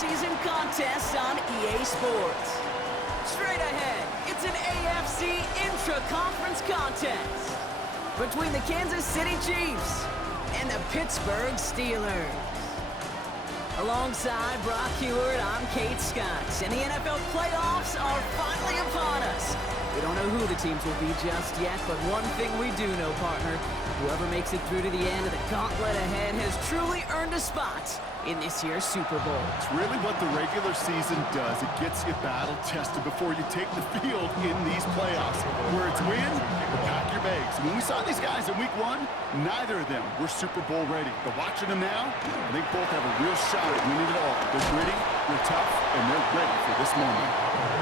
season contests on EA Sports. Straight ahead, it's an AFC intra-conference contest between the Kansas City Chiefs and the Pittsburgh Steelers. Alongside Brock Heward, I'm Kate Scott, and the NFL playoffs are finally upon us. We don't know who the teams will be just yet, but one thing we do know, partner, whoever makes it through to the end of the gauntlet ahead has truly earned a spot in this year's Super Bowl. It's really what the regular season does. It gets you battle-tested before you take the field in these playoffs. Where it's win or pack your bags. When we saw these guys in Week 1, neither of them were Super Bowl ready. But watching them now, I think both have a real shot at winning it all. They're gritty, they're tough, and they're ready for this moment.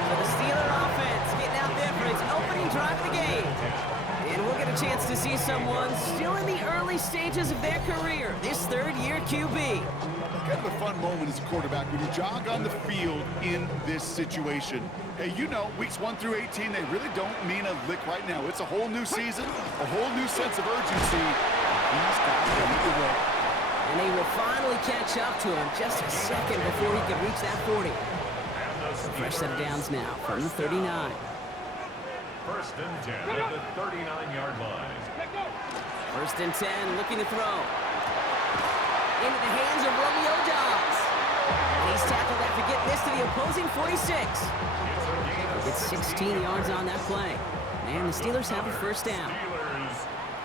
So the Steeler offense getting out there for its opening drive of the game. And we'll get a chance to see someone still in the early stages of their career, this third-year QB. Kind of a fun moment as a quarterback when you jog on the field in this situation. Hey, you know, weeks 1 through 18, they really don't mean a lick right now. It's a whole new season, a whole new sense of urgency. He's got to lead the way. And they will finally catch up to him just a second before he can reach that 40. Fresh set of downs now from the 39. First and 10 at the 39-yard line. First and 10, looking to throw. Into the hands of Romeo Dobbs. And he's tackled after getting this to the opposing 46. He gets 16 yards on that play. And the Steelers have a first down.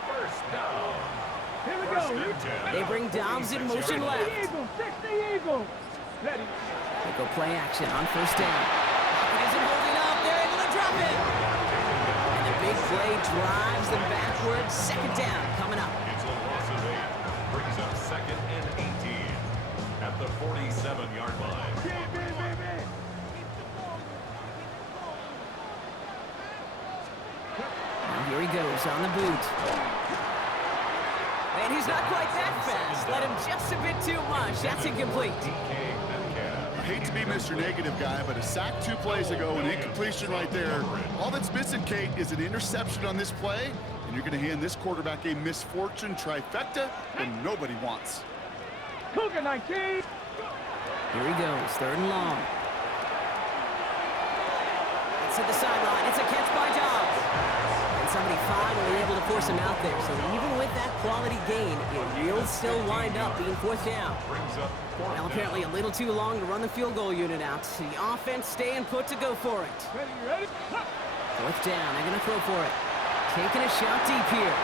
First down. Here we go. They bring Dobbs in motion left. The Eagle. Ready. They go play action on first down. Pocket isn't holding up. They're able to drop it. And the big play drives them backwards. Second down coming up. It's a loss of 8. Brings up second and 18 at the 47-yard line. Now here he goes on the boot. And he's not quite that fast. Let him just a bit too much. That's incomplete. I hate to be Mr. Negative guy, but a sack 2 plays ago, an incompletion right there. All that's missing, Kate, is an interception on this play, and you're going to hand this quarterback a misfortune trifecta that nobody wants. Cougar 19. Here he goes, third and long. It's at the sideline. It's a catch by Dobbs. And somebody finally able to force him out there. So even with that quality gain, it will still wind up being fourth down. Well, apparently a little too long to run the field goal unit out. The offense staying put to go for it. Ready? Fourth down. They're going to throw for it. Taking a shot deep here.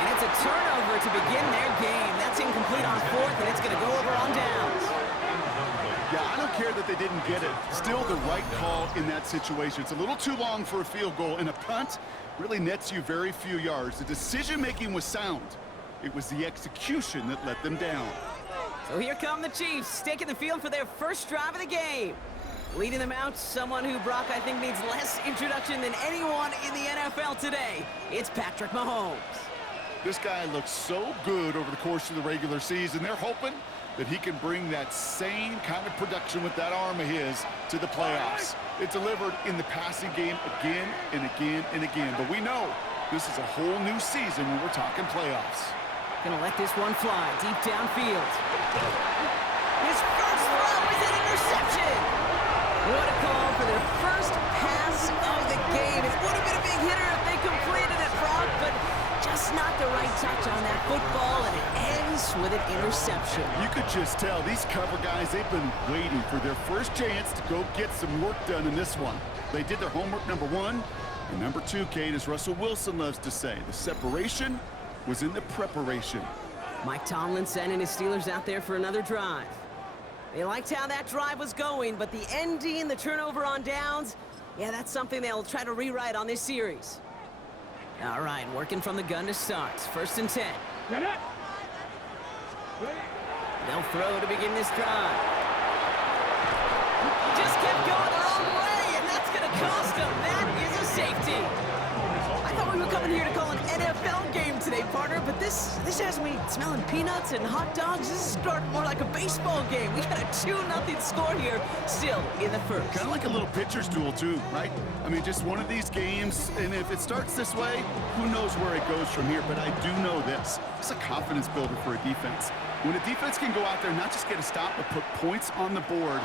And it's a turnover to begin their game. That's incomplete on fourth, and it's going to go over on downs. Yeah, I don't care that they didn't get it. Still the right call in that situation. It's a little too long for a field goal, and a punt really nets you very few yards. The decision-making was sound. It was the execution that let them down. So here come the Chiefs, taking the field for their first drive of the game. Leading them out, someone who, Brock, I think needs less introduction than anyone in the NFL today. It's Patrick Mahomes. This guy looks so good over the course of the regular season. They're hoping that he can bring that same kind of production with that arm of his to the playoffs. It delivered in the passing game again and again and again. But we know this is a whole new season when we're talking playoffs. Gonna let this one fly deep downfield. His first throw is an interception. What a call for their first pass of the game. It would have been a big hitter if they completed it, Brock, but just not the right touch on that football, and it ends with an interception. You could just tell these cover guys, they've been waiting for their first chance to go get some work done in this one. They did their homework, number 1. And number 2, Kate, as Russell Wilson loves to say, the separation was in the preparation. Mike Tomlin sending his Steelers out there for another drive. They liked how that drive was going, but the ending, the turnover on downs, yeah, that's something they'll try to rewrite on this series. All right, working from the gun to start. First and 10. They'll throw to begin this drive. He just kept going the wrong way, and that's going to cost them. That is a safety. I thought know we were coming here to call an NFL game today, partner, but this has me smelling peanuts and hot dogs. This is starting more like a baseball game. We got a 2-0 score here, still in the first. Kind of like a little pitcher's duel, too, right? I mean, just one of these games, and if it starts this way, who knows where it goes from here, but I do know this. It's a confidence builder for a defense. When a defense can go out there and not just get a stop, but put points on the board,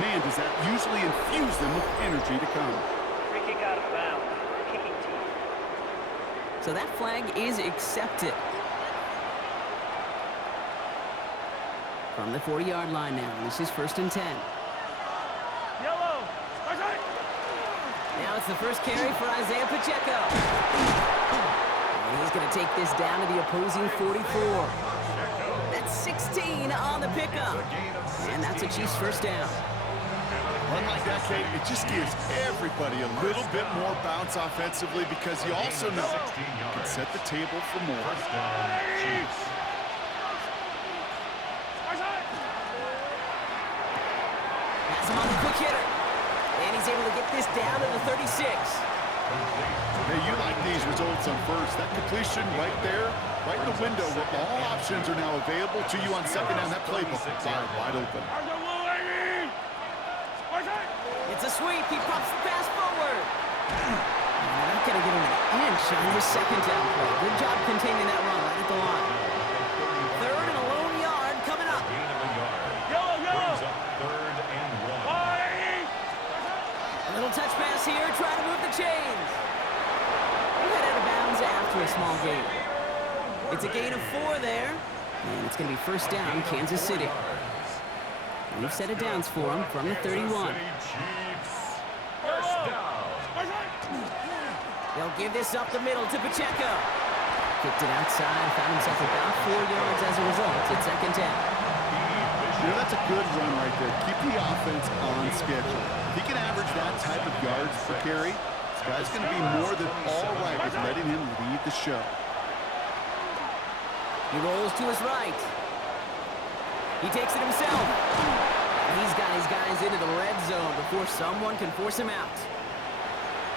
man, does that usually infuse them with energy to come. Free kick out of bounds. Kicking team. So that flag is accepted. From the 40-yard line now. This is 1st and 10. Yellow. Now it's the first carry for Isaiah Pacheco. And he's going to take this down to the opposing 44. That's 16 on the pickup. And that's a Chiefs first down. Run like that, Kate, it just gives everybody a little bit more bounce offensively because you also know you can set the table for more. First down, Chiefs. That's him on the quick hitter. And he's able to get this down to the 36. Hey, you like these results on first. That completion right there, right in the window where all options are now available to you on second down. That playbook wide open. It's a sweep. He pops the pass forward. They're not going to get him an inch on his second down play. Good job containing that run right at the line. 3rd and a lone yard coming up. Gain of a yard. Brings up 3rd and 1. A little touch pass here, trying to move the chains. We'll head out of bounds after a small gain. It's a gain of 4 there. And it's going to be first down, Kansas City. And we've set it downs for him from the 31. First down. They'll give this up the middle to Pacheco. Kicked it outside, found himself about 4 yards as a result. It's 2nd down. You know, that's a good run right there. Keep the offense on schedule. If he can average that type of yards per carry, this guy's going to be more than all right with letting him lead the show. He rolls to his right. He takes it himself. He's got his guys into the red zone before someone can force him out.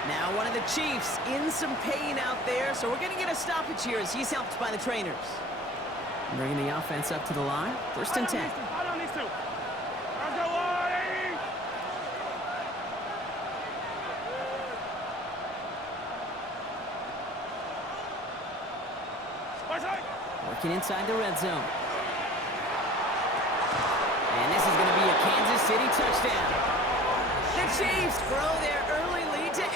Now one of the Chiefs in some pain out there, so we're going to get a stoppage here as he's helped by the trainers. Bringing the offense up to the line. 1st and 10. Working inside the red zone. And this is going to be a Kansas City touchdown. The Chiefs grow their early lead to 8.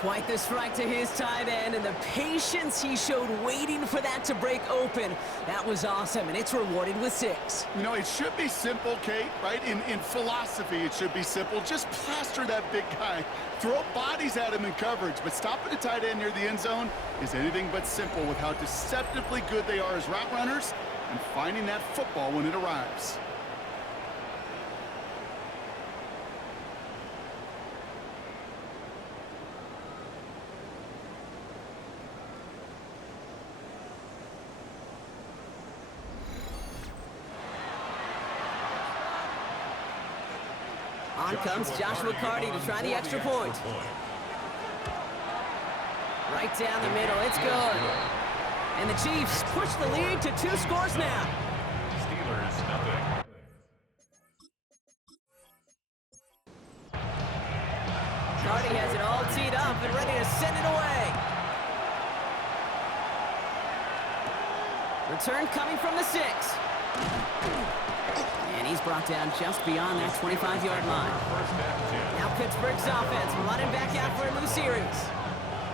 Quite the strike to his tight end, and the patience he showed waiting for that to break open. That was awesome, and it's rewarded with 6. You know, it should be simple, Kate, right? In philosophy, it should be simple. Just plaster that big guy. Throw bodies at him in coverage, but stopping a tight end near the end zone is anything but simple with how deceptively good they are as route runners and finding that football when it arrives. On comes Joshua Carty to try the extra point. Right down the middle, it's good. And the Chiefs push the lead to 2 scores now. Steelers, nothing. Carty has it all teed up and ready to send it away. Return coming from the 6. And he's brought down just beyond that 25-yard line. Now Pittsburgh's offense running back out for a new series.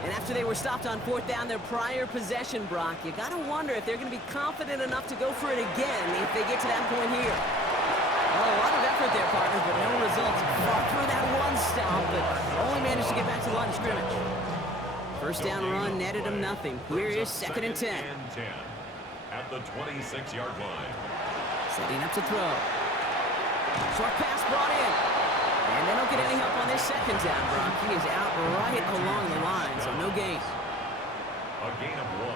And after they were stopped on 4th down their prior possession, Brock, you got to wonder if they're going to be confident enough to go for it again if they get to that point here. Well, a lot of effort there, partner, but no results. Fought through that one stop, but only managed to get back to the line of scrimmage. First down run netted him nothing. Here is 2nd and 10. At the 26-yard line. Setting up to throw. Short pass brought in. And they don't get any help on this 2nd down, Brock. He is out right along the line, so no gain. A gain of 1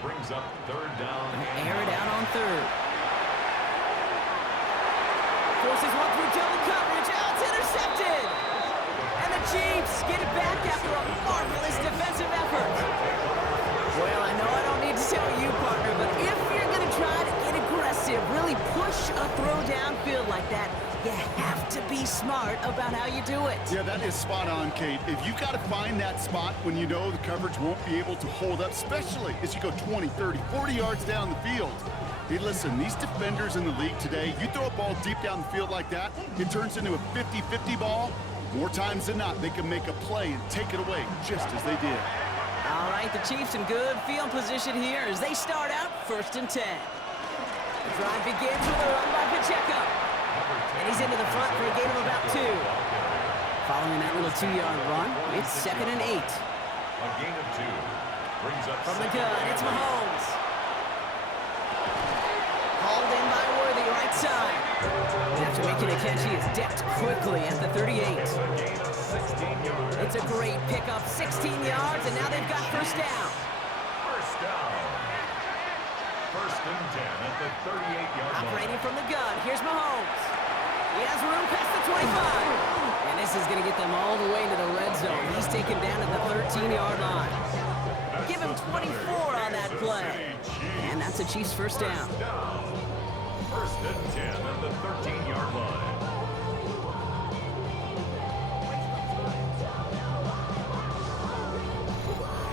brings up 3rd down. Air it out on 3rd. Forces one through double coverage. Oh, it's intercepted. And the the Chiefs get it back after a marvelous defensive effort. Well, I know I don't need to tell you, partner, but if you're going to try to get aggressive, really push a throw downfield like that, you have to be smart about how you do it. Yeah, that is spot on, Kate. If you got to find that spot when you know the coverage won't be able to hold up, especially as you go 20, 30, 40 yards down the field. Hey, listen, these defenders in the league today, you throw a ball deep down the field like that, it turns into a 50-50 ball. More times than not, they can make a play and take it away just as they did. All right, the Chiefs in good field position here as they start out 1st and 10. The drive begins with a run by Pacheco. And he's into the front for a gain of about 2. Following that little 2-yard run, it's 2nd and 8. A gain of 2 brings up From the gun, it's Mahomes. Hauled in by Worthy, right side. And after making a catch, he is decked quickly at the 38. It's a great pickup, 16 yards, and now they've got 1st down. First down. 1st and 10 at the 38-yard line. Operating from the gun, here's Mahomes. He has room past the 25. And this is going to get them all the way into the red zone. He's taken down at the 13-yard line. Give him 24 on that play. And that's the Chiefs' 1st down. 1st and 10 at the 13-yard line.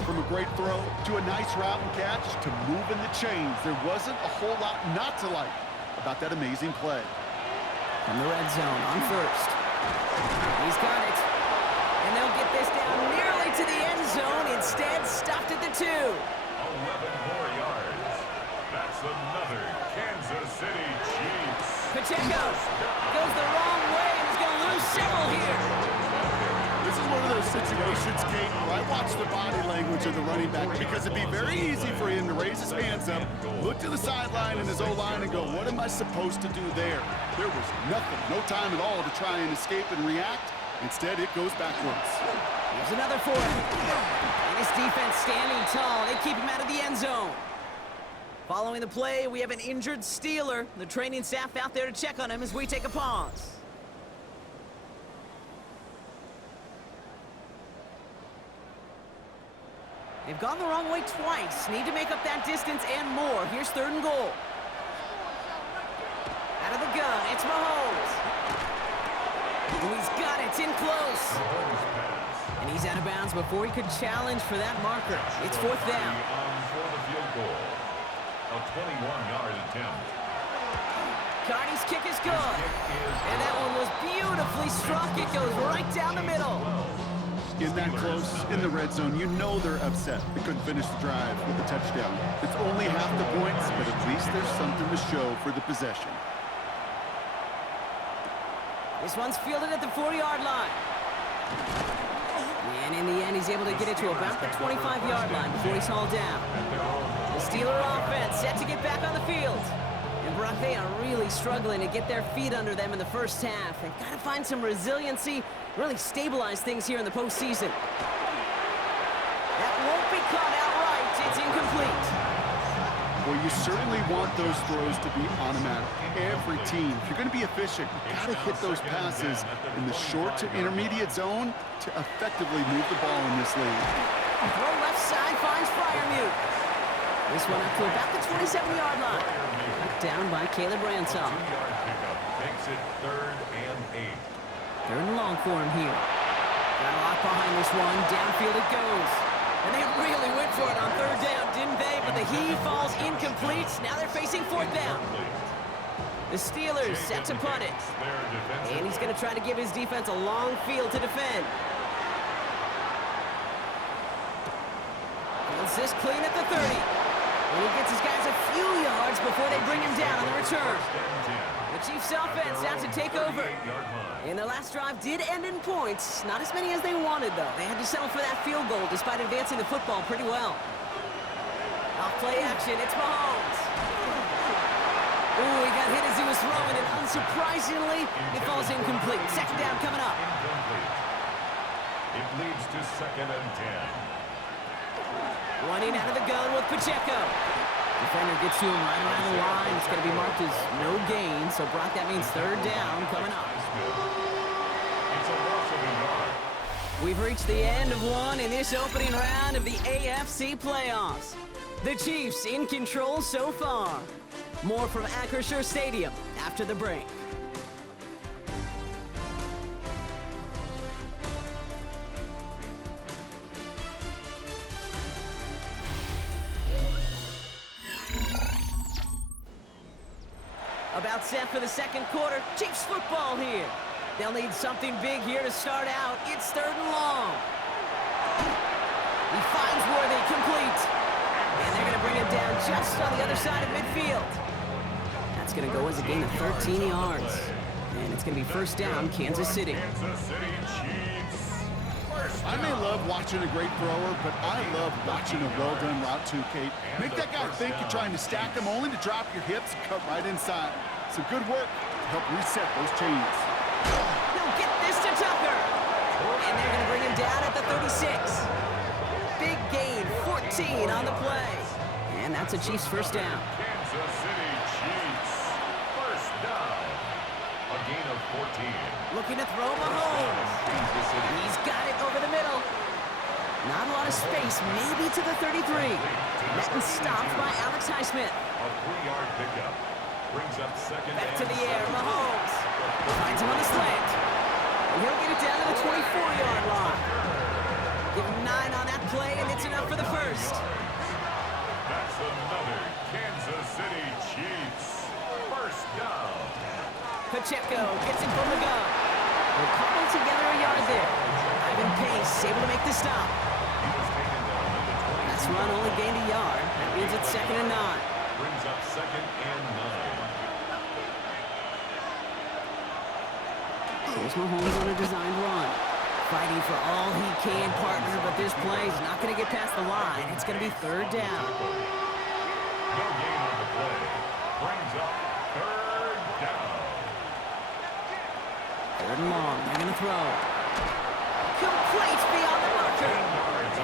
From a great throw to a nice route and catch to moving the chains, there wasn't a whole lot not to like about that amazing play. From the red zone on 1st. He's got it. And they'll get this down nearly to the end zone. Instead, stopped at the 2. 11 more yards. That's another Kansas City Chiefs. Pacheco goes the wrong way and is going to lose several here. This is one of those situations, Kate, where I watch the body language of the running back because it'd be very easy for him to raise his hands up, look to the sideline in his O-line and go, what am I supposed to do there? There was nothing, no time at all to try and escape and react. Instead, it goes backwards. Here's another 4. And his defense standing tall. They keep him out of the end zone. Following the play, we have an injured Steeler. The training staff out there to check on him as we take a pause. They've gone the wrong way twice. Need to make up that distance and more. Here's 3rd and goal. Out of the gun, it's Mahomes. Oh, he's got it, in close. And he's out of bounds before he could challenge for that marker. It's 4th down. For the field goal. A 21-yard attempt. Carney's kick is good. And that one was beautifully struck. It goes right down the middle. In that close, in the red zone, you know they're upset. They couldn't finish the drive with a touchdown. It's only half the points, but at least there's something to show for the possession. This one's fielded at the 40-yard line. And in the end, he's able to get it to about the 25-yard line before he's hauled down. The Steeler offense set to get back on the field. And Brock, they are really struggling to get their feet under them in the 1st half. They've got to find some resiliency, really stabilize things here in the postseason. That won't be caught outright. It's incomplete. Well, you certainly want those throws to be automatic. Every team, if you're going to be efficient, you got to hit those passes in the short to intermediate zone to effectively move the ball in this league. Throw left side finds Freiermuth. This one up to about the 27-yard line. Knocked down by Caleb Ransom. 2-yard pickup makes it 3rd and 8. 3rd and long for him here. Got a lot behind this one. Downfield it goes. And they really went for it on 3rd down, didn't they? But the heave falls incomplete. Now they're facing 4th down. The Steelers set to punt it. And he's going to try to give his defense a long field to defend. Fields this clean at the 30. And he gets his guys a few yards before they bring him down on the return. The Chiefs offense out to take over. And their last drive did end in points. Not as many as they wanted, though. They had to settle for that field goal despite advancing the football pretty well. Off play action, it's Mahomes. Ooh, he got hit as he was throwing, and unsurprisingly, it falls incomplete. 2nd down coming up. It leads to 2nd and 10. Running out of the gun with Pacheco. Defender gets to him right around the line. It's going to be marked as no gain. So, Brock, that means 3rd down coming up. It's a loss of a yard. We've reached the end of one in this opening round of the AFC playoffs. The Chiefs in control so far. More from Acrisure Stadium after the break. About set for the second quarter. Chiefs football here. They'll need something big here to start out. It's 3rd and long. He finds Worthy complete. And they're going to bring him down just on the other side of midfield. That's going to go as a gain of 13 yards. And it's going to be 1st down, Kansas City. I may love watching a great thrower, but I love watching a well-done route too, Kate. Make that guy think you're trying to stack him only to drop your hips and cut right inside. Some good work to help reset those chains. He'll get this to Tucker. And they're going to bring him down at the 36. Big gain, 14 on the play. And that's a Chiefs 1st down. Kansas City Chiefs. 1st down. A gain of 14. Looking to throw Mahomes. He's got it over the middle. Not a lot of space, maybe to the 33. That was stopped by Alex Highsmith. A 3-yard pickup. Brings up 2nd Back to and the air, Mahomes. Finds him on the slant. And he'll get it down to the 24-yard line. Give him 9 on that play, and it's enough for the 1st. That's another Kansas City Chiefs. 1st down. Pacheco gets it from the gun. They'll cobble together a yard there. Ivan Pace able to make the stop. He was taken down at the 20. That's run only gained a yard. That means it's 2nd and 9. Brings up 2nd and 9. Here's Mahomes on a designed run. Fighting for all he can, partner, but this play is not going to get past the line. It's going to be 3rd down. No gain on the play. Brings up 3rd down. 3rd and long. They're going to throw. Complete beyond the marker.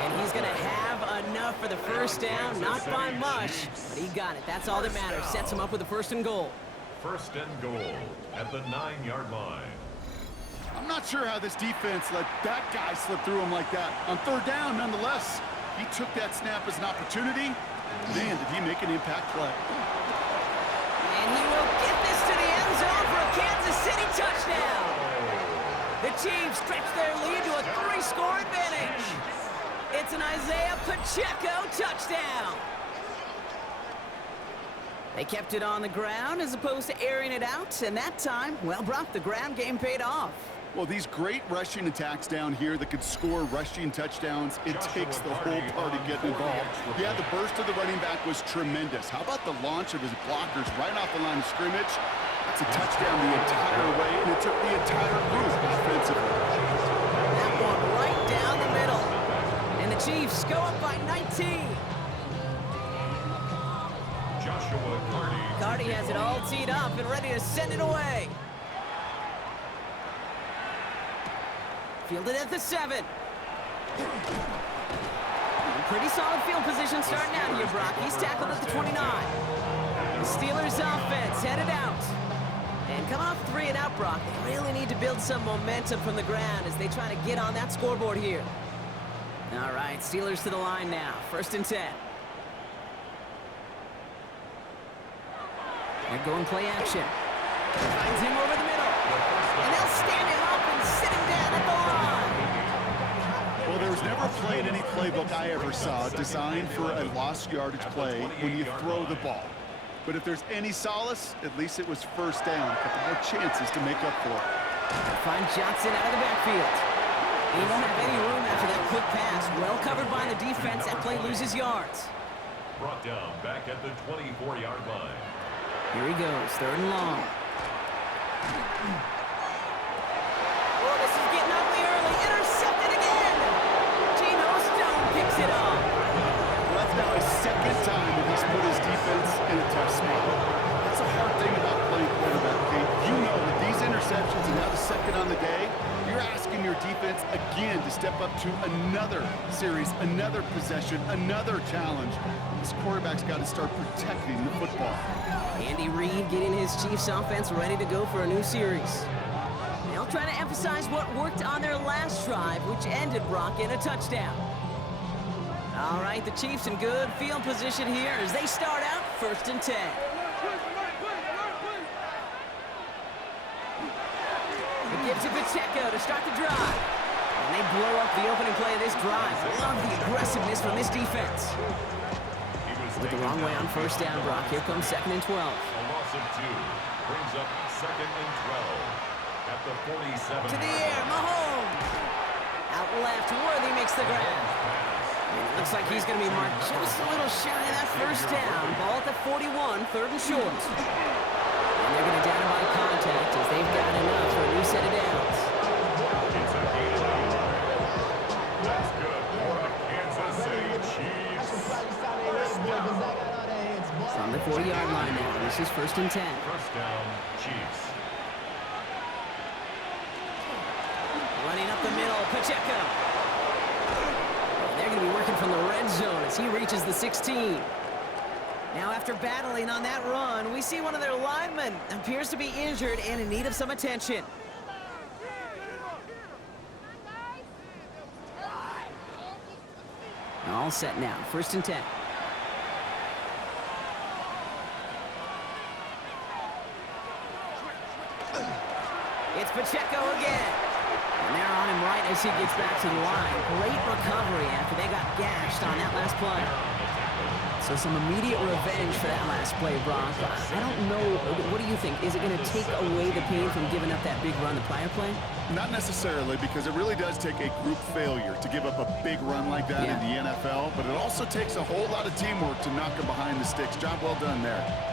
And he's going to have enough for the 1st down. Not by much, but he got it. That's all that matters. Sets him up with a 1st and goal. 1st and goal at the 9-yard line. I'm not sure how this defense let that guy slip through him like that. On 3rd down, nonetheless, he took that snap as an opportunity. Man, did he make an impact play. And he will get this to the end zone for a Kansas City touchdown. The Chiefs stretch their lead to a 3-score advantage. It's an Isaiah Pacheco touchdown. They kept it on the ground as opposed to airing it out, and that time, well, Brock, the ground game paid off. Well, these great rushing attacks down here that could score rushing touchdowns, it takes the whole party getting involved. Yeah, the burst of the running back was tremendous. How about the launch of his blockers right off the line of scrimmage? That's a touchdown the entire way, and it took the entire group offensively. That one right down the middle. And the Chiefs go up by 19. Joshua Cardi. Cardi has it all teed up and ready to send it away. Fielded at the 7. Pretty solid field position starting out here, Brock. He's tackled at the 29. The Steelers offense headed out. And coming off 3 and out, Brock, they really need to build some momentum from the ground as they try to get on that scoreboard here. All right, Steelers to the line now. 1st and 10. They're going play action. Finds him over the middle. And they'll stand him up and sit him down at the line. Well, there was never a play in any playbook I ever saw designed for a lost yardage play when you throw the ball. But if there's any solace, at least it was 1st down. A couple more chances to make up for it. Find Johnson out of the backfield. He won't have any room after that quick pass. Well covered by the defense. That play loses yards. Brought down back at the 24-yard line. Here he goes, 3rd and long. Oh, this is getting ugly early. Intercepted again. Geno Stone picks it up. Well, that's now his 2nd time that he's put his defense in a tough spot. That's a hard thing about playing quarterback, Kate. You know that these interceptions and now the 2nd on the day, you're asking your defense again to step up to another series, another possession, another challenge. This quarterback's got to start protecting the football. Andy Reid getting his Chiefs offense ready to go for a new series. They'll trying to emphasize what worked on their last drive, which ended, Brock, in a touchdown. All right, the Chiefs in good field position here as they start out 1st and 10. It gives to Pacheco to start the drive. And they blow up the opening play of this drive. Love the aggressiveness from this defense. With the wrong way on 1st down, Brock. Here comes 2nd and 12. A loss of 2 brings up 2nd and 12 at the 47. To the air, Mahomes. Out left, Worthy makes the grab. It looks like he's going to be marked just a little shy of that 1st down. Ball at the 41, 3rd and short. And they're going to down by contact as they've got enough for a new set of downs. It's a gain of 8. That's good for the Kansas City Chiefs. From the 40-yard line now. This is 1st and 10. 1st down, Chiefs. Running up the middle, Pacheco. And they're going to be working from the red zone as he reaches the 16. Now after battling on that run, we see one of their linemen appears to be injured and in need of some attention. All set now, 1st and 10. It's Pacheco again. And they're on him right as he gets back to the line. Great recovery after they got gashed on that last play. So some immediate revenge for that last play, Brock. I don't know. What do you think? Is it going to take away the pain from giving up that big run the prior play? Not necessarily, because it really does take a group failure to give up a big run like that in the NFL, but it also takes a whole lot of teamwork to knock him behind the sticks. Job well done there.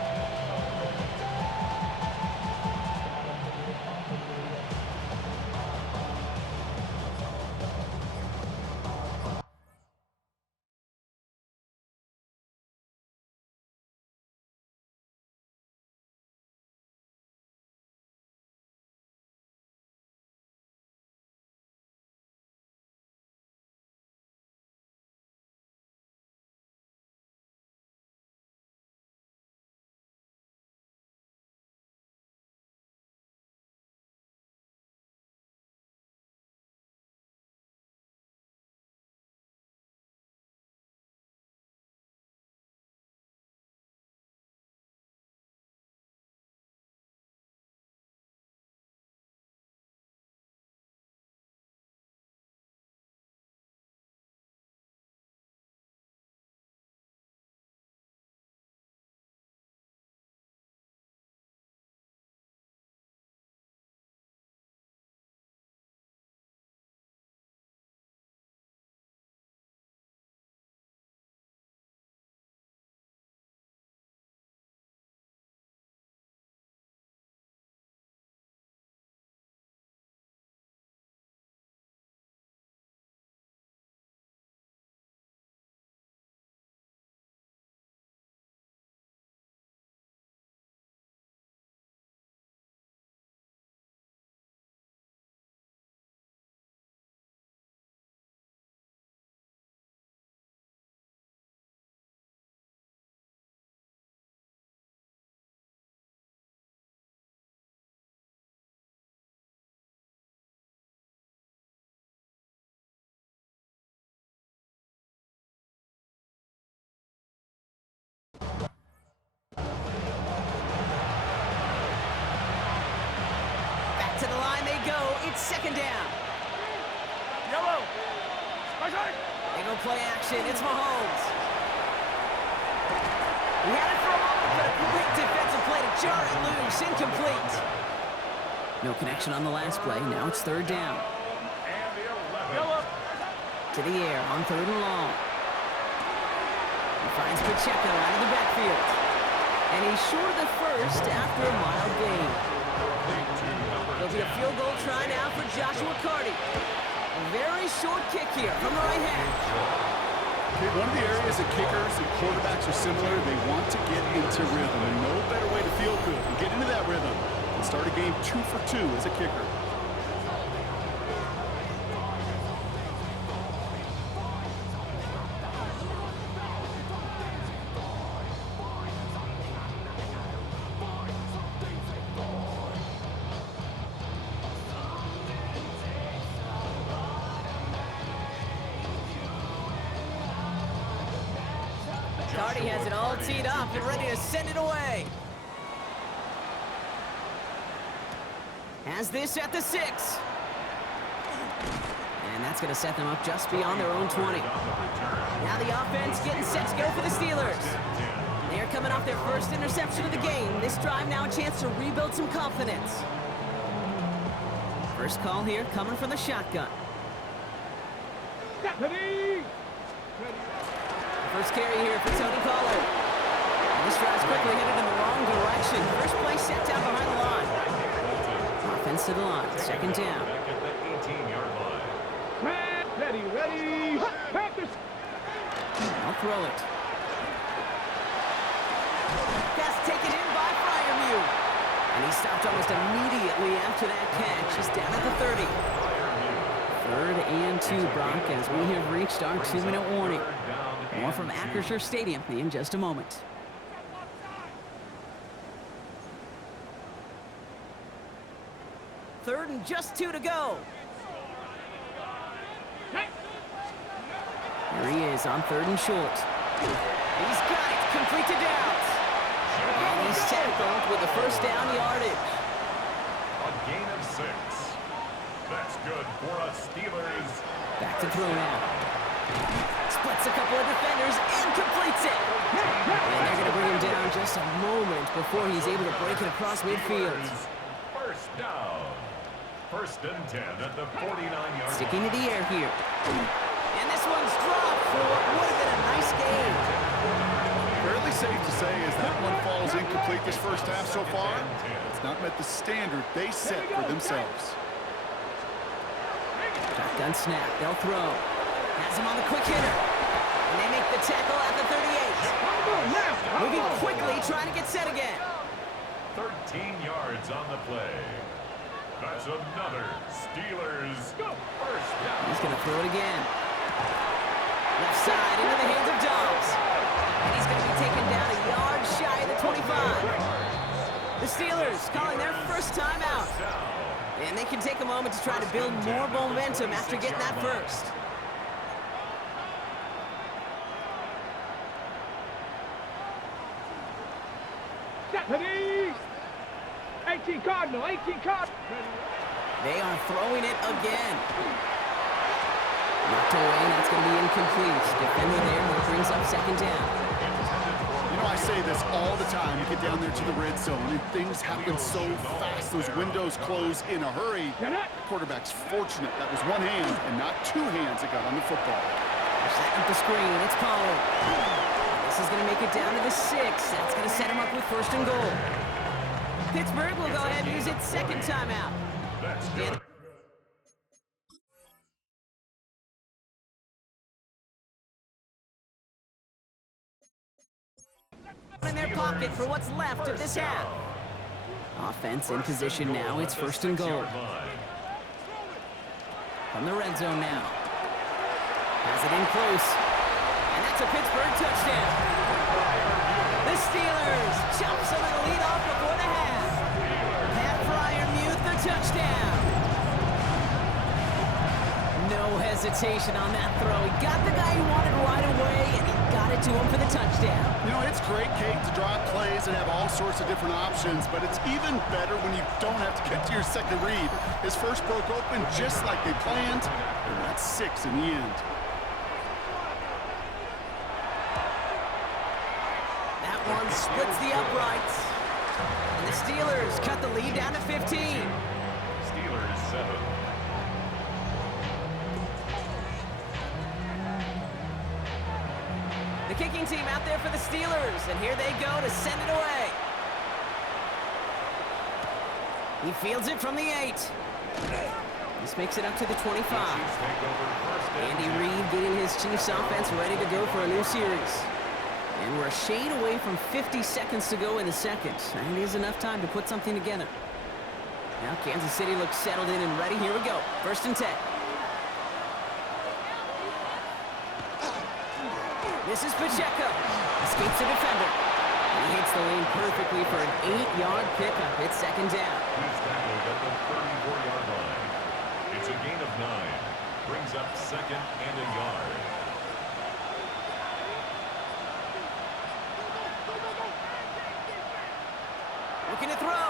To the line they go. It's 2nd down. Yellow. They go play action. It's Mahomes. He had it for a moment, but a great defensive play to jar it loose. Incomplete. No connection on the last play. Now it's 3rd down. Yellow. To the air on 3rd and long. He finds Pacheco out of the backfield. And he's short of the first after a mild gain. It'll be a field goal try now for Joshua Carty. A very short kick here from the right hand. Okay, one of the areas that kickers and quarterbacks are similar, they want to get into rhythm. And no better way to feel good and get into that rhythm and start a game 2 for 2 as a kicker. he has it all teed up and ready to send it away. Has this at the 6. And that's going to set them up just beyond their own 20. Now the offense getting set to go for the Steelers. They're coming off their first interception of the game. This drive now a chance to rebuild some confidence. First call here coming from the shotgun. First carry here for Tony Pollard. And this drive's quickly headed in the wrong direction. First play set down behind the line. Offense to the line, second down. Back at the 18-yard line. Ready. Packers. I'll throw it. Pass taken in by Freiermuth. And he stopped almost immediately after that catch. Just down at the 30. 3rd and 2, Brock, as we have reached our 2-minute warning. More from Acrisure Stadium in just a moment. Third and just 2 to go. Here he is on 3rd and short. He's got it, complete to Downs. And he's tackled with the first down yardage. A gain of 6. That's good for us Steelers. Back to throw now. Splits a couple of defenders and completes it. And they're going to bring him down just a moment before he's able to break it across midfield. First down. 1st and 10 at the 49-yard Sticking to the air here. And this one's dropped for what would have been a nice game. Fairly safe to say as that one falls incomplete this first half so far. It's not met the standard they set for themselves. Shotgun snap, they'll throw. Has him on the quick hitter. And they make the tackle at the 38. Moving quickly, trying to get set again. 13 yards on the play. That's another Steelers first down. He's going to throw it again. Left side into the hands of Dobbs. And he's going to be taken down a yard shy of the 25. The Steelers calling their first timeout. And they can take a moment to try to build more momentum after getting that first. Deputy! 18 Cardinal. They are throwing it again. Knocked away, and that's going to be incomplete. Defender there who brings up second down. You know, I say this all the time. You get down there to the red zone, and things happen so fast. Those windows close in a hurry. The quarterback's fortunate that was one hand and not 2 hands that got on the football. They're setting up the screen. It's Pollard. This is going to make it down to the 6. That's going to set him up with 1st and goal. Pittsburgh will go ahead and use its second timeout. That's good. In their pocket for what's left of this half. Offense in position now. It's 1st and goal. From the red zone now. Has it in close. And that's a Pittsburgh touchdown. The Steelers jump some of the lead off before the half. Pat Freiermuth, the touchdown. No hesitation on that throw. He got the guy he wanted right away, and he got it to him for the touchdown. You know, it's great, Kate, to draw plays and have all sorts of different options, but it's even better when you don't have to get to your second read. His first broke open just like they planned, and that's 6 in the end. That one splits the uprights. And the Steelers cut the lead down to 15. Steelers 7. The kicking team out there for the Steelers, and here they go to send it away. He fields it from the 8. This makes it up to the 25. Andy Reid getting his Chiefs offense ready to go for a new series. And we're a shade away from 50 seconds to go in the second. And it is enough time to put something together. Now Kansas City looks settled in and ready. Here we go. 1st and 10. This is Pacheco. Escapes the defender. And he hits the lane perfectly for an 8-yard pickup. It's 2nd down. He's tackled at the 34-yard line. It's a gain of 9. Brings up 2nd and a yard. Looking to throw.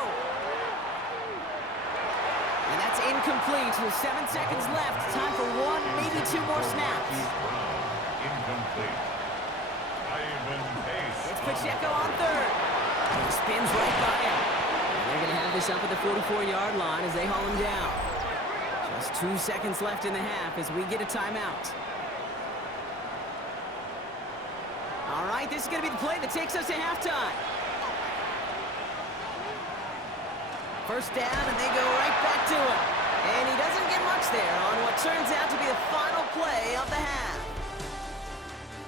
And that's incomplete with 7 seconds left. Time for one, maybe two more snaps. Incomplete. Ivan Pace. It's Pacheco on third. He spins right by him. And they're going to have this up at the 44-yard line as they haul him down. Just 2 seconds left in the half as we get a timeout. All right, this is going to be the play that takes us to halftime. First down, and they go right back to him. And he doesn't get much there on what turns out to be the final play of the half.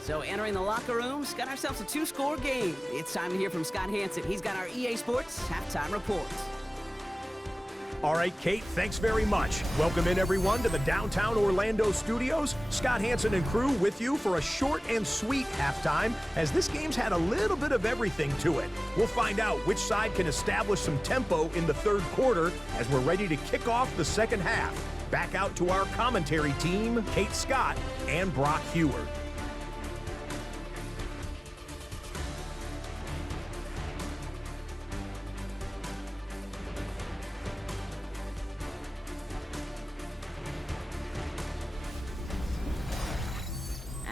So entering the locker rooms, got ourselves a 2-score game. It's time to hear from Scott Hansen. He's got our EA Sports halftime report. All right, Kate, thanks very much. Welcome in, everyone, to the downtown Orlando studios. Scott Hansen and crew with you for a short and sweet halftime, as this game's had a little bit of everything to it. We'll find out which side can establish some tempo in the third quarter as we're ready to kick off the second half. Back out to our commentary team, Kate Scott and Brock Heward.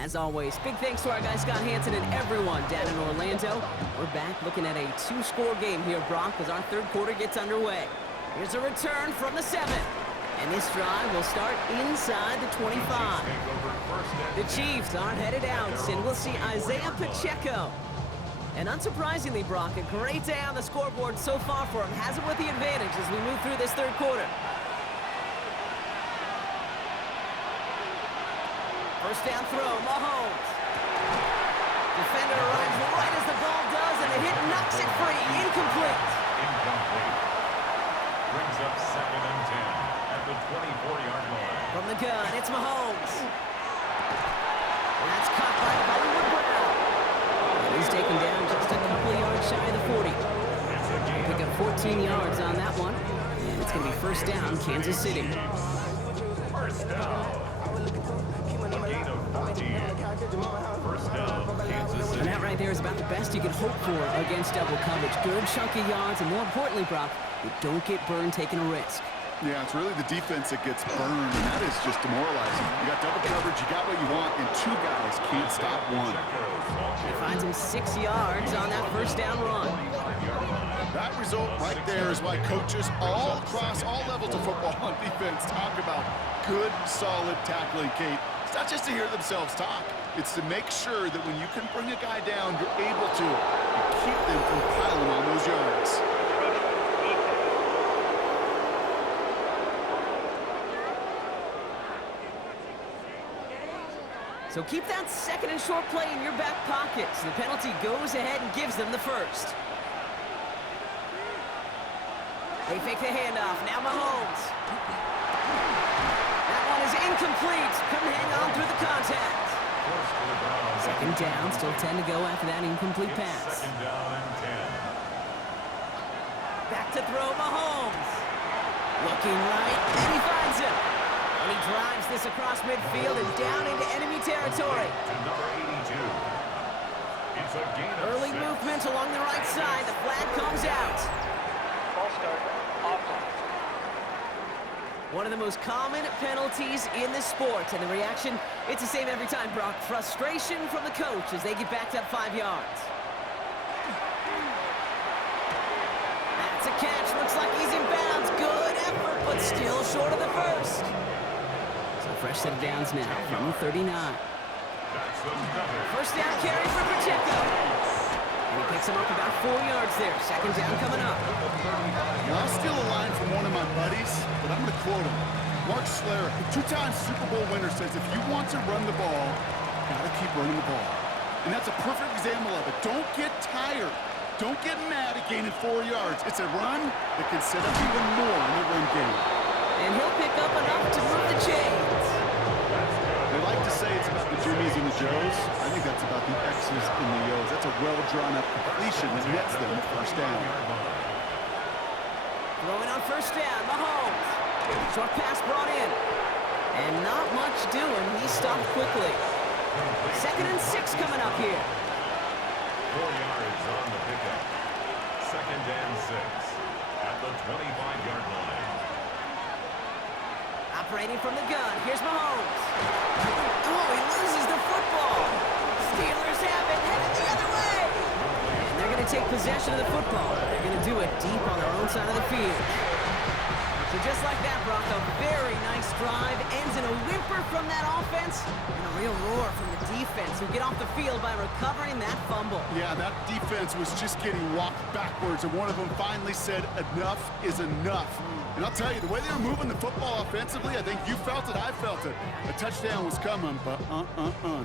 As always, big thanks to our guy Scott Hansen and everyone down in Orlando. We're back looking at a 2-score game here, Brock, as our third quarter gets underway. Here's a return from the 7. And this drive will start inside the 25. The Chiefs are headed out, and we'll see Isaiah Pacheco. And unsurprisingly, Brock, a great day on the scoreboard so far for him. Has it with the advantage as we move through this third quarter. First down throw, Mahomes. Defender arrives right as the ball does, and the hit knocks it free. Incomplete. Incomplete. Brings up 2nd and 10 at the 24-yard line. From the gun, it's Mahomes. That's caught by Hollywood Brown. And he's taken down just a couple of yards shy of the 40. Pick up 14 yards on that one. And it's going to be first down, Kansas City. First down. A gain of 14. First down, Kansas City. And that right there is about the best you can hope for against double coverage. Good chunky yards, and more importantly, Brock, you don't get burned taking a risk. Yeah, it's really the defense that gets burned, and that is just demoralizing. You got double coverage, you got what you want, and 2 guys can't stop one. He finds him 6 yards on that first down run. That result right there is why coaches all across all levels of football on defense talk about good, solid tackling, Kate. It's not just to hear themselves talk. It's to make sure that when you can bring a guy down, you're able to and keep them from piling on those yards. So keep that second and short play in your back pocket. So the penalty goes ahead and gives them the first. They fake the handoff. Now Mahomes. That one is incomplete. Couldn't hang on through the contact. Second down. Still 10 to go after that incomplete pass. Second down and 10. Back to throw Mahomes. Looking right, and he finds him. And he drives this across midfield and down into enemy territory. To number 82. It's a gain of Early 6. movement along the right side. The flag comes out. Ball start. Offline. One of the most common penalties in this sport. And the reaction, it's the same every time, Brock. Frustration from the coach as they get backed up 5 yards. That's a catch. Looks like he's in bounds. Good effort, but still short of the first. So fresh set of downs now from 39. That's another. First down carry for Pacheco. And he picks him up about 4 yards there. Second down coming up. Now, I'll steal a line from one of my buddies, but I'm going to quote him. Mark Schlereth, the 2-time Super Bowl winner, says if you want to run the ball, got to keep running the ball. And that's a perfect example of it. Don't get tired. Don't get mad at gaining 4 yards. It's a run that can set up even more in the run game. And he'll pick up enough to move the chains. They like to say it's about the Jimmies and the Joes. I think that's about the X's and the O's. That's a well-drawn-up completion that nets them the first down. Throwing on first down, Mahomes. Short pass brought in. And not much doing. He stopped quickly. Second and 6 coming up here. 4 yards on the pickup. Second and 6 at the 25-yard line. Operating from the gun. Here's Mahomes. Oh, he loses the football. Steelers have it, headed the other way. And they're going to take possession of the football. They're going to do it deep on their own side of the field. So just like that, Brock, a very nice drive ends in a whimper from that offense and a real roar from the defense who get off the field by recovering that fumble. Yeah, that defense was just getting walked backwards, and one of them finally said, enough is enough. And I'll tell you, the way they were moving the football offensively, I think you felt it, I felt it. A touchdown was coming, but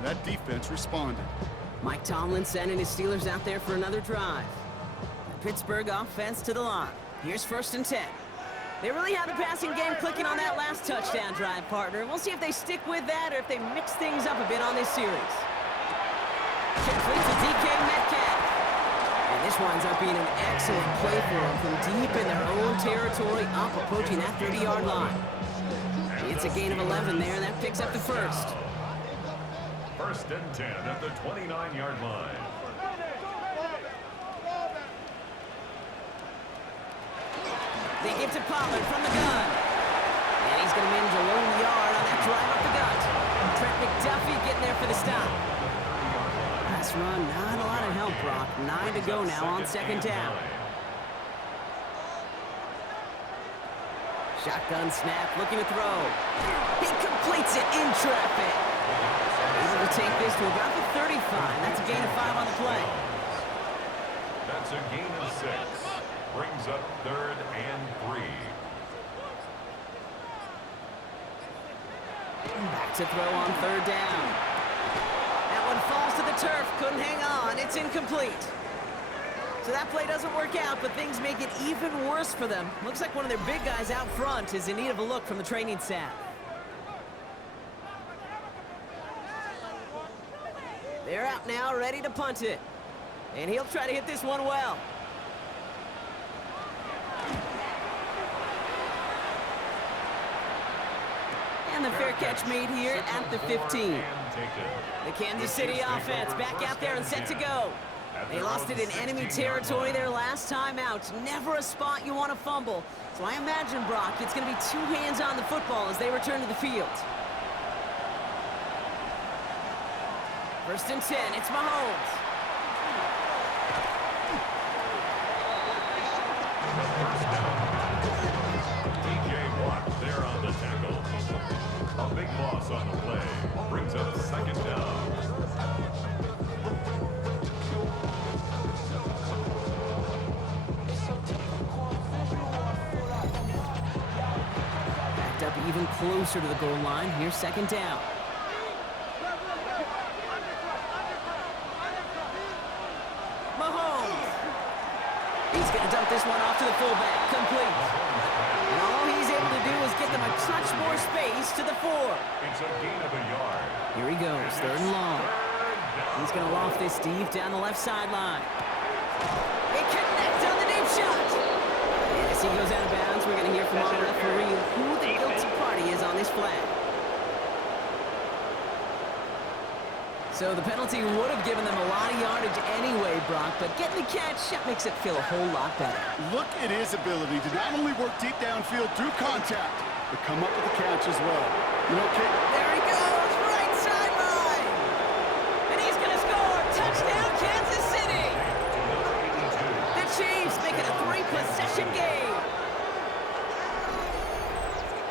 that defense responded. Mike Tomlin sending his Steelers out there for another drive. The Pittsburgh offense to the line. Here's 1st and 10. They really have the passing game clicking on that last touchdown drive, partner. We'll see if they stick with that or if they mix things up a bit on this series. Complete to DK Metcalf. And this winds up being an excellent play for them from deep in their own territory, up approaching that 30-yard line. It's a gain of 11 there, and that picks up the first. 1st and 10 at the 29-yard line. They give to Pollard from the gun. And he's going to manage a lone yard on that drive up the gut. Trent McDuffie getting there for the stop. Pass run, not a lot of help, Brock. 9 to go now on 2nd down. Shotgun snap, looking to throw. He completes it in traffic. Able to take this to about the 35. That's a gain of 5 on the play. That's a gain of 6. Brings up 3rd and 3. Back to throw on 3rd down. That one falls to the turf. Couldn't hang on. It's incomplete. So that play doesn't work out, but things make it even worse for them. Looks like one of their big guys out front is in need of a look from the training staff. They're out now, ready to punt it. And he'll try to hit this one well. And the fair catch made here at the 15. The Kansas City offense back out there and set to go. They lost it in enemy territory their last time out. Never a spot you want to fumble. So I imagine, Brock, it's going to be 2 hands on the football as they return to the field. 1st and 10, it's Mahomes. There on the tackle. A big loss on the play. Brings up 2nd down. Backed up even closer to the goal line. Here's 2nd down. Mahomes. He's going to dump this one off to the fullback. Complete. And all he's able to do is get them a touch more space to the 4. It's a gain of a yard. Here he goes, 3rd and long. He's going to loft this deep down the left sideline. They connect on the deep shot. And as he goes out of bounds, we're going to hear from our referee who the guilty party is on this flag. So the penalty would have given them a lot of yardage anyway, Brock, but getting the catch, that makes it feel a whole lot better. Look at his ability to not only work deep downfield through contact, but come up with the catch as well. You know, Kate? There he goes, right sideline. And he's going to score. Touchdown, Kansas City. The Chiefs make it a 3-possession game.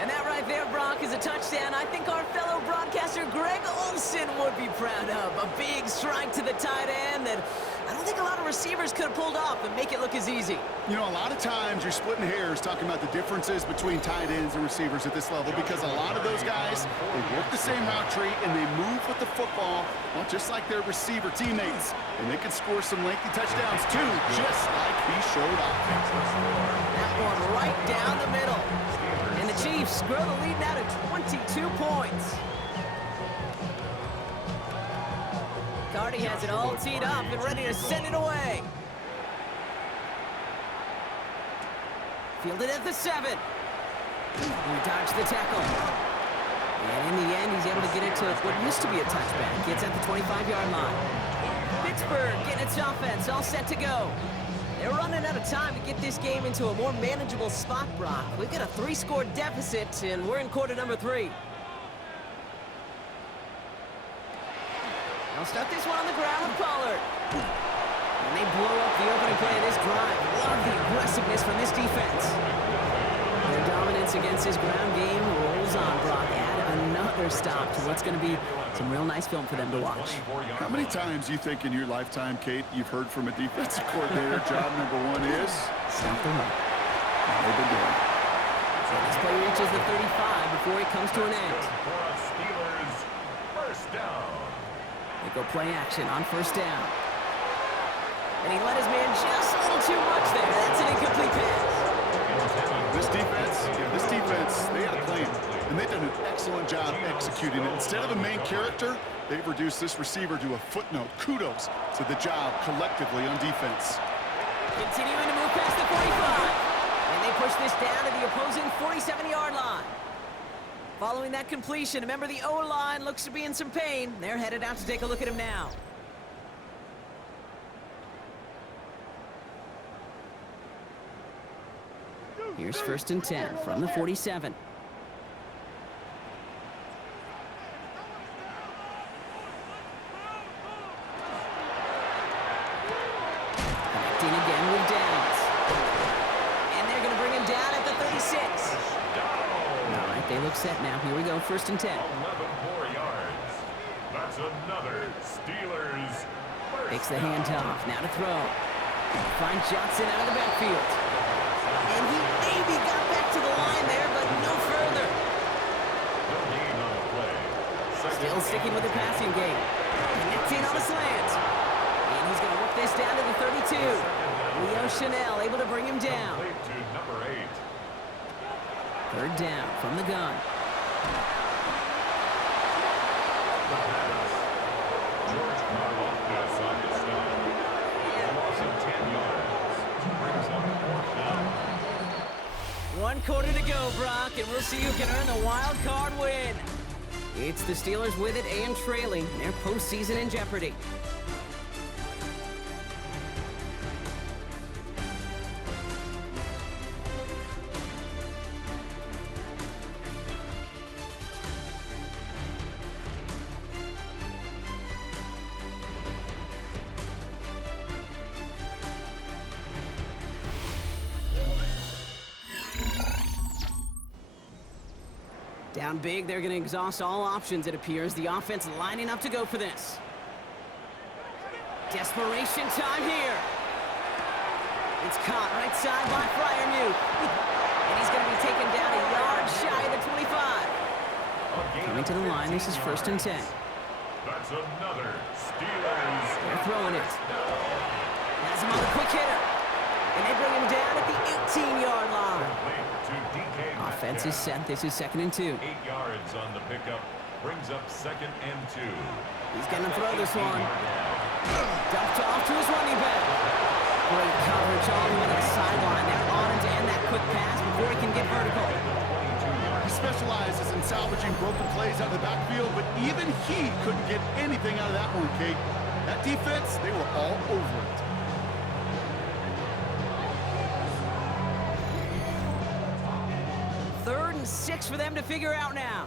And that right there, Brock, is a touchdown I think our fellow broadcaster Greg Olsen would be proud of. A big strike to the tight end that I don't think a lot of receivers could have pulled off and make it look as easy. You know, a lot of times you're splitting hairs talking about the differences between tight ends and receivers at this level because a lot of those guys, they work the same route tree and they move with the football, well, just like their receiver teammates. And they can score some lengthy touchdowns too, just like he showed off. That one right down the middle. And the Chiefs grow the lead now to 22 points. Cardi has it all teed up and ready to send it away. Fielded at the 7. He dodged the tackle. And in the end, he's able to get it to what used to be a touchback. Gets at the 25-yard line. Pittsburgh getting its offense all set to go. They're running out of time to get this game into a more manageable spot, Brock. We've got a 3-score deficit, and we're in quarter number 3. They'll start this one on the ground with Pollard. And they blow up the opening play of this drive. Love the aggressiveness from this defense. Their dominance against his ground game rolls on, Brock. Add another stop to what's going to be some real nice film for them to watch. How many times do you think in your lifetime, Kate, you've heard from a defensive coordinator, job number 1 is? Stop the run. They've been doing it. So this play reaches the 35 before it comes to an end. Steelers, first down. They go play action on first down. And he let his man just a little too much there. That's an incomplete pass. This defense, they had a plan. And they've done an excellent job executing it. Instead of a main character, they've reduced this receiver to a footnote. Kudos to the job collectively on defense. Continuing to move past the 45. And they push this down to the opposing 47-yard line. Following that completion, remember the O-line looks to be in some pain. They're headed out to take a look at him now. Here's first and 10 from the 47. Connecting again with Downs. And they're going to bring him down at the 36. All right, they look set now. Here we go, first and 10. 11 more yards. That's another Steelers. Takes the handoff, now to throw. Finds Johnson out of the backfield. And he maybe got back to the line there, but no further. No gain on the play. Still sticking with the passing game. Connecting on a slant. And he's going to work this down to the 32. Leo Chanel able to bring him down. Complete to number 8. Third down from the gun. George Carl pass on the stop. Loss of 10 yards. Brings up 4th down. 1 quarter to go, Brock, and we'll see who can earn the wild card win. It's the Steelers with it and trailing. Their postseason in jeopardy. Down big, they're going to exhaust all options, it appears. The offense lining up to go for this. Desperation time here. It's caught right side by Freiermuth. And he's going to be taken down a yard shy of the 25. Coming to the line, this is first and 10. That's another Steelers. They're throwing it. Has him on the quick hitter. And they bring him down at the 18-yard line. Offense is set. This is second and 2. 8 yards on the pickup. Brings up second and 2. He's going to throw this one. Dumped off to his running back. Great coverage all the way to the sideline. They're on him to end that quick pass before he can get vertical. He specializes in salvaging broken plays out of the backfield, but even he couldn't get anything out of that one, Kate. That defense, they were all over it. Third and 6 for them to figure out now.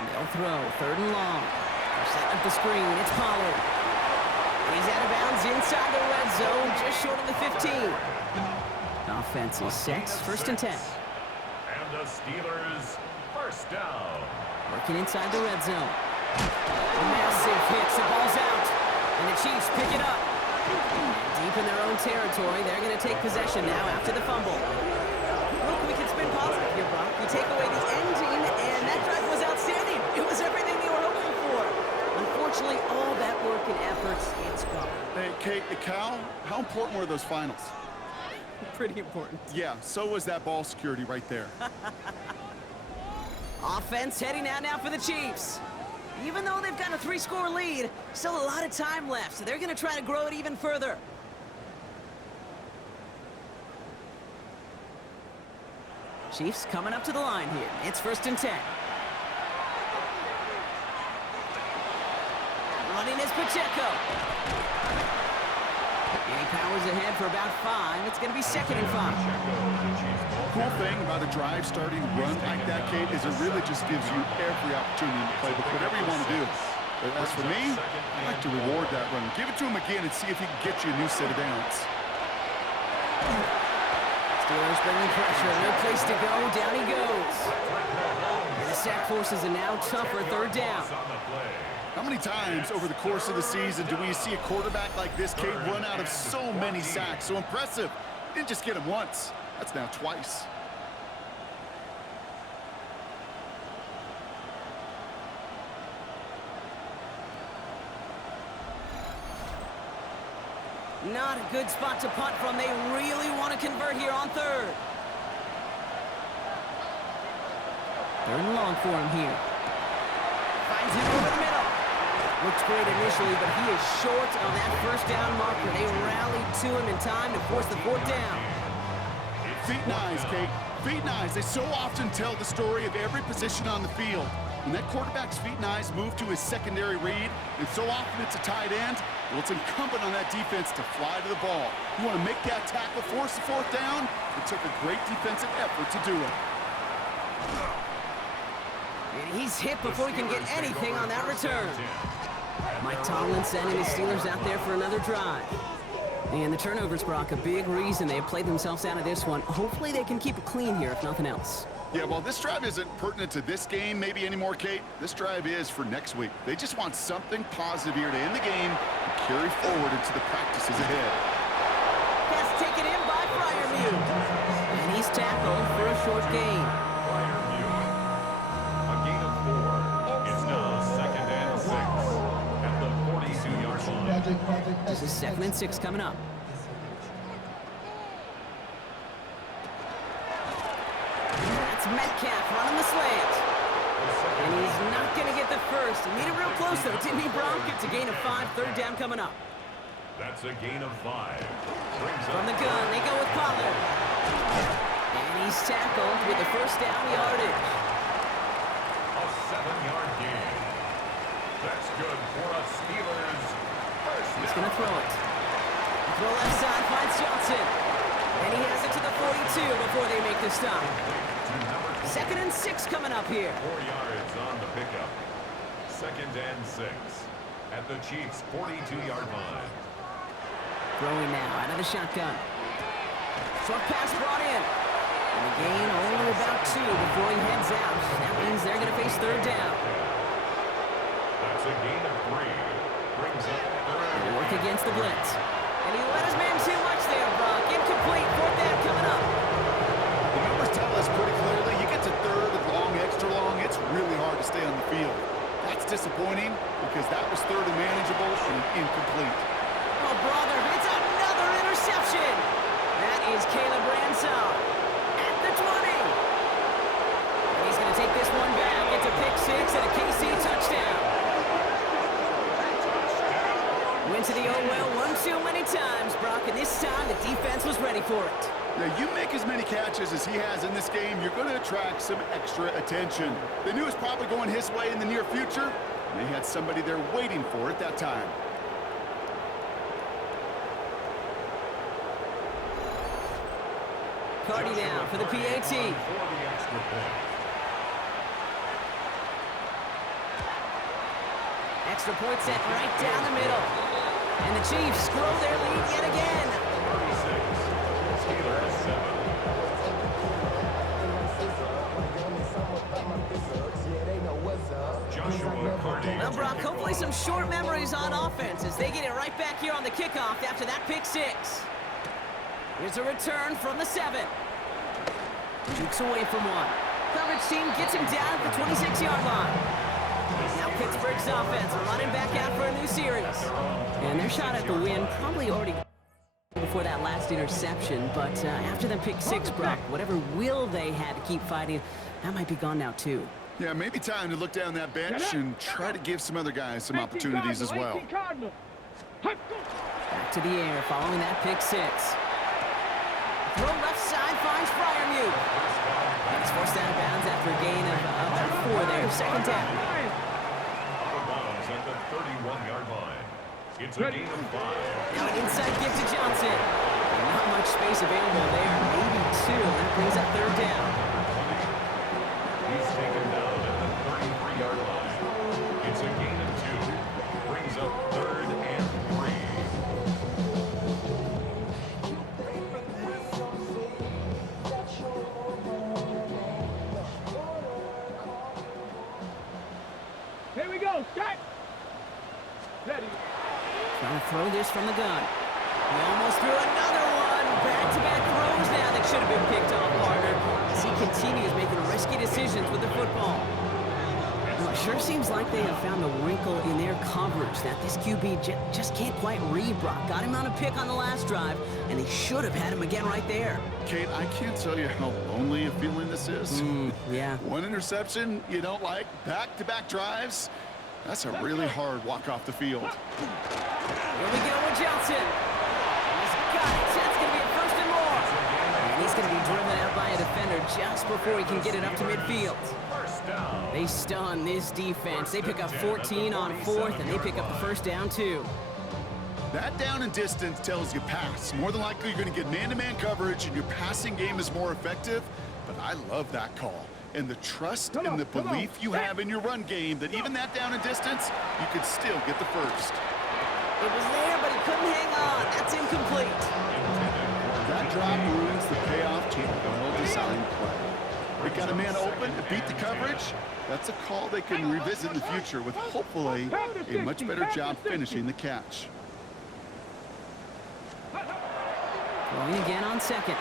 And they'll throw. Third and long. They're setting up the screen. It's Pollard. He's out of bounds inside the red zone, just short of the 15. Offense is set. First and 10. And the Steelers first down. Working inside the red zone. Massive hits. The ball's out. And the Chiefs pick it up. Deep in their own territory, they're going to take possession now after the fumble. Look, we can spin positive here, Brock. You take away the ending, and that drive was outstanding. It was everything they were hoping for. Unfortunately, all that work and effort, it's gone. Hey, Kate, Cal, how important were those finals? Pretty important. Yeah, so was that ball security right there. Offense heading out now for the Chiefs. Even though they've got a 3-score lead, still a lot of time left, so they're going to try to grow it even further. Chiefs coming up to the line here. It's first and 10. Running is Pacheco. And he powers ahead for about 5. It's going to be 2nd and 5. Cool thing about a drive starting run like that, Kate, is it really just gives you every opportunity to play with whatever you want to do. But as for me, I like to reward that run. Give it to him again and see if he can get you a new set of downs. Steelers bringing pressure. No place to go. Down he goes. And the sack forces a now tougher 3rd down. How many times over the course of the season do we see a quarterback like this, Kate, run out of so many sacks? So impressive. Didn't just get him once. That's now twice. Not a good spot to punt from. They really want to convert here on 3rd. 3rd and long for him here. Finds him over the middle. Looks great initially, but he is short on that 1st down marker. They rallied to him in time to force the 4th down. Feet and eyes, Kate. Feet and eyes. They so often tell the story of every position on the field. When that quarterback's feet and eyes move to his secondary read, and so often it's a tight end, well, it's incumbent on that defense to fly to the ball. You want to make that tackle, force the 4th down? It took a great defensive effort to do it. And he's hit before he can get anything on that return. Mike Tomlin sending the Steelers out there for another drive. And the turnovers, Brock, a big reason they have played themselves out of this one. Hopefully they can keep it clean here, if nothing else. Yeah, well, this drive isn't pertinent to this game maybe anymore, Kate. This drive is for next week. They just want something positive here to end the game and carry forward into the practices ahead. Pass taken in by Freiermuth. And he's tackled for a short gain. A gain of 4. It's now 2nd and 6 at the 42-yard line. This is 2nd and 6 coming up. Metcalf running the slant. And he's not going to get the first. He made it real close, though, didn't he, Brock? It's a gain of 5, 3rd down coming up. That's a gain of 5. From the gun, they go with Pollard. And he's tackled with the 1st down yardage. A 7-yard gain. That's good for a Steelers first down. He's going to throw it. Throw left side, finds Johnson. And he has it to the 42 before they make the stop. 2nd and 6 coming up here. 4 yards on the pickup. 2nd and 6 at the Chiefs' 42-yard line. Throwing now out of the shotgun. Short pass brought in. And the gain only about 2 before he heads out. That means they're going to face 3rd down. That's a gain of 3. Brings up 3rd. They work against the blitz. And he let his man too much there, Brock. Incomplete. 4th down coming up. The numbers tell us pretty clearly, you get to 3rd and long, extra long, it's really hard to stay on the field. That's disappointing because that was 3rd and manageable and incomplete. Oh, brother, it's another interception. That is Caleb Ransall at the 20. And he's going to take this one back. It's a pick 6 and a KC touchdown. Went to the oh well one too many times, Brock, and this time the defense was ready for it. Yeah, you make as many catches as he has in this game, you're going to attract some extra attention. They knew it was probably going his way in the near future, and they had somebody there waiting for it that time. Cardi now for the PAT. For the extra point. Extra point set right down the middle. And the Chiefs grow their lead yet again. 36. Steelers 7. Joshua Cardi. Well, Brock, hopefully some short memories on offense as they get it right back here on the kickoff after that pick 6. Here's a return from the 7. Jukes away from one. Coverage team gets him down at the 26-yard line. Now Pittsburgh's offense running back out for a new series. And their shot at the win probably already before that last interception, but after the pick 6, Brock, whatever will they had to keep fighting, that might be gone now too. Yeah, maybe time to look down that bench and try to give some other guys some opportunities as well. Back to the air following that pick 6. Throw left side finds Freiermuth. And he's forced out of bounds after a gain of about 4 there. 2nd down. Out of bounds at the 31. 21-yard line. It's a gain of 5. Now an inside give to Johnson. Not much space available there. Maybe 2. That brings up third down. He's taken down at the 33-yard line. It's a gain of 2. Brings up 3rd and 3. Here we go, Scott. Ready. Trying to throw this from the gun. He almost threw another one. Back-to-back throws now that should have been picked off, partner. As he continues making risky decisions with the football. Well, it sure seems like they have found a wrinkle in their coverage that this QB just can't quite read. Brock got him on a pick on the last drive, and they should have had him again right there. Kate, I can't tell you how lonely a feeling this is. Yeah. One interception you don't like, back-to-back drives. That's a really hard walk off the field. Here we go with Johnson. He's got it. That's going to be a first and more. And he's going to be driven out by a defender just before he can get it up to midfield. They stun this defense. They pick up 14 on 4th, and they pick up the first down, too. That down and distance tells you pass. More than likely, you're going to get man-to-man coverage, and your passing game is more effective. But I love that call. And the trust and the belief you have in your run game that even that down and distance, you could still get the first. It was there, but he couldn't hang on. That's incomplete. That drop ruins the payoff to a well-designed play. They got a man open to beat the coverage. That's a call they can revisit in the future with hopefully a much better job finishing the catch. Throwing again on second.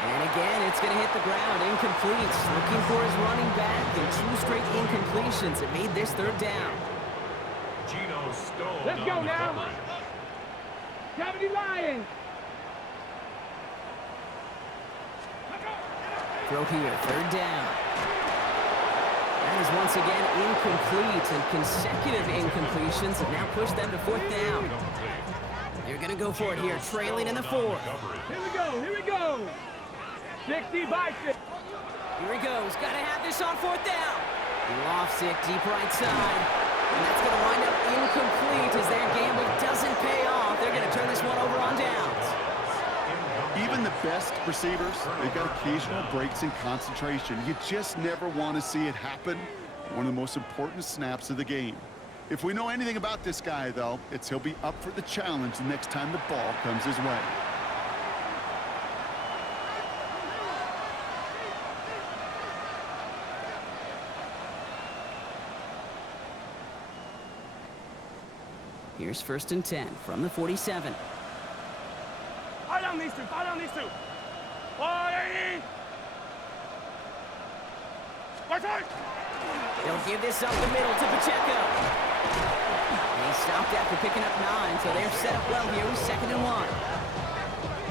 And again, it's going to hit the ground. Incomplete. Looking for his running back. And 2 straight incompletions. It made this third down. Gino Stone. Let's go now. Cavity Lions. Throw here. Third down. That is once again incomplete. And consecutive incompletions have now pushed them to 4th down. They're going to go for it here. Trailing in the 4th. Here we go. Here we go. 60 by 6. Here he goes. Got to have this on 4th down. Lofts it deep right side. And that's going to wind up incomplete as their gamble doesn't pay off. They're going to turn this one over on downs. Even the best receivers, they've got occasional breaks in concentration. You just never want to see it happen. One of the most important snaps of the game. If we know anything about this guy, though, it's he'll be up for the challenge the next time the ball comes his way. Here's 1st and 10 from the 47. Fall down these two. Fall down these two. 180. Watch out. They'll give this up the middle to Pacheco. And he stopped after picking up 9, so they're set up well here with 2nd and 1.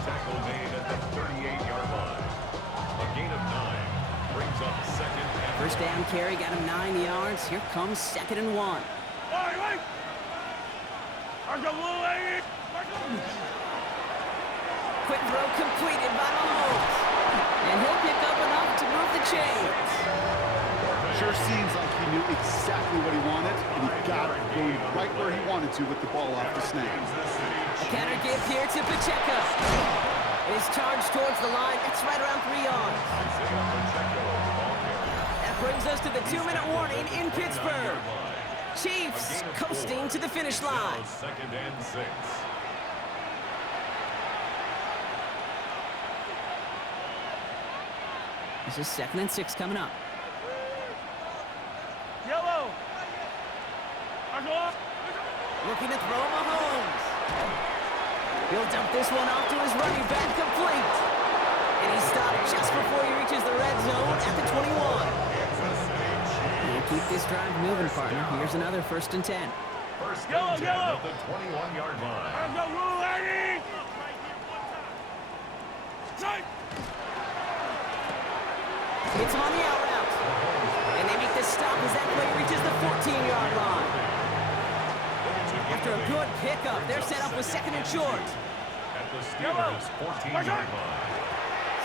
Tackle made at the 38-yard line. A gain of 9 brings up 2nd and 1. First down carry got him 9 yards. Here comes 2nd and 1. Wait. Quick throw completed by Mahomes. And he'll pick up enough to move the chains. Sure seems like he knew exactly what he wanted, and he got it going right where he wanted to with the ball off the snap. A counter give here to Pacheco. It is charged towards the line. That's right around 3 yards. That brings us to the 2-minute warning in Pittsburgh. Chiefs coasting to the finish line. 2nd and 6. This is 2nd and 6 coming up. Yellow. Looking to throw Mahomes. He'll dump this one off to his running back, complete. And he stopped just before he reaches the red zone at the 21. And keep this drive moving, partner. Here's another 1st and 10. First and 10 at the 21-yard line. It's on the out route. And they make the stop as that play reaches the 14-yard line. After a good pickup, they're set up with 2nd and short. At the Steelers' 14-yard line.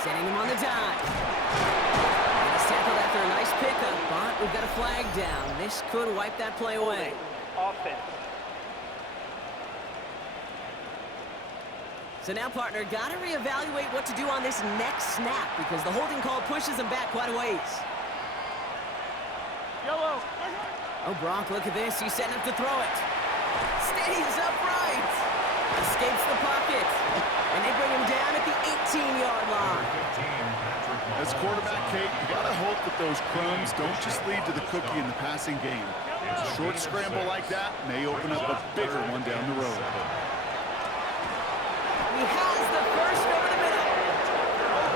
Setting him on the dive. And he's tackled after a nice pickup, but we've got a flag down. This could wipe that play away. Offense. So now, partner, got to reevaluate what to do on this next snap because the holding call pushes him back quite a ways. Yellow. Oh, Brock, look at this. He's setting up to throw it. Stays upright. Escapes the pocket. And they bring him down at the 18-yard line. As quarterback, Kate, you got to hope that those crumbs don't just lead to the cookie in the passing game. A short scramble like that may open up a bigger one down the road. He has the first over the middle.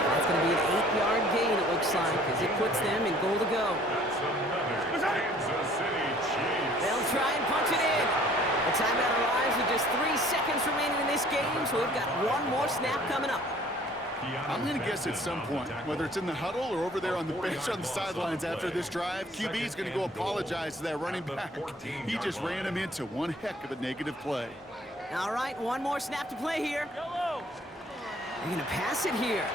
That's going to be an 8-yard gain, it looks like, as it puts them in goal to go. They'll try and punch it in. The timeout arrives with just 3 seconds remaining in this game, so we've got one more snap coming up. I'm going to guess at some point, whether it's in the huddle or over there on the bench on the sidelines after this drive, QB's going to go apologize to that running back. He just ran him into one heck of a negative play. All right, one more snap to play here. Yellow. They're going to pass it here.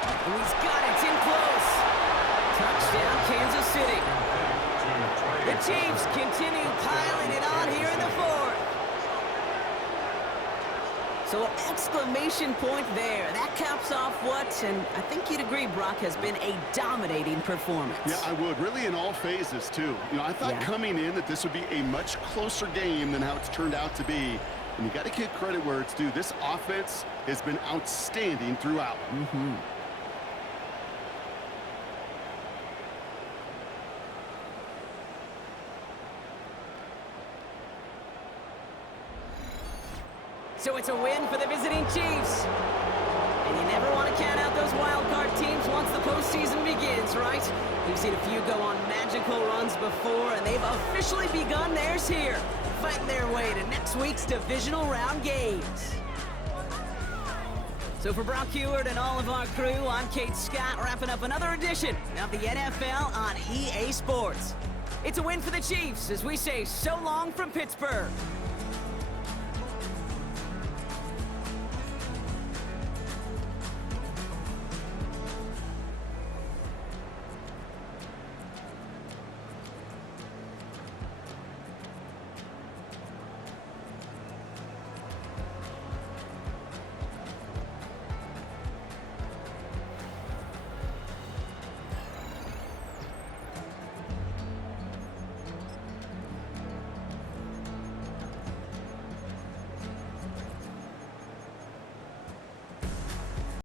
And he's got it. It's in close. Touchdown, Kansas City. The Chiefs continue piling it on here in the fourth. So exclamation point there. That caps off what, and I think you'd agree, Brock, has been a dominating performance. Yeah, I would. Really in all phases, too. You know, I thought coming in that this would be a much closer game than how it's turned out to be. And you got to give credit where it's due. This offense has been outstanding throughout. So it's a win for the visiting Chiefs. And you never want to count out those wild card teams once the postseason begins, right? We've seen a few go on magical runs before, and they've officially begun theirs here, fighting their way to next week's divisional round games. So for Brock Heward and all of our crew, I'm Kate Scott, wrapping up another edition of the NFL on EA Sports. It's a win for the Chiefs as we say so long from Pittsburgh.